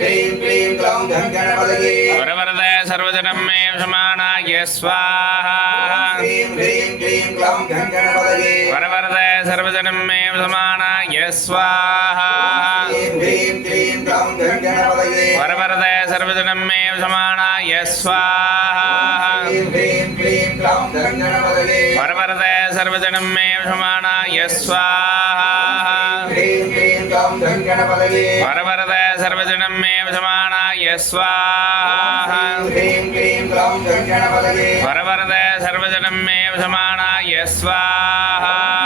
வரவரதே சர்வஜனம் மே சமானாய ஸ்வாஹா வரவரதே சர்வஜனம் மே சமானாய ஸ்வாஹா வரவரதே சர்வஜனம் மே சமானாய ஸ்வாஹா வரவரதே சர்வஜனம் மே சமானாய ஸ்வாஹா பரவரதய சர்வஜனம் மே விஜமானாய ஸ்வாஹா பரவரதய சர்வஜனம் மே விஜமானாய ஸ்வாஹா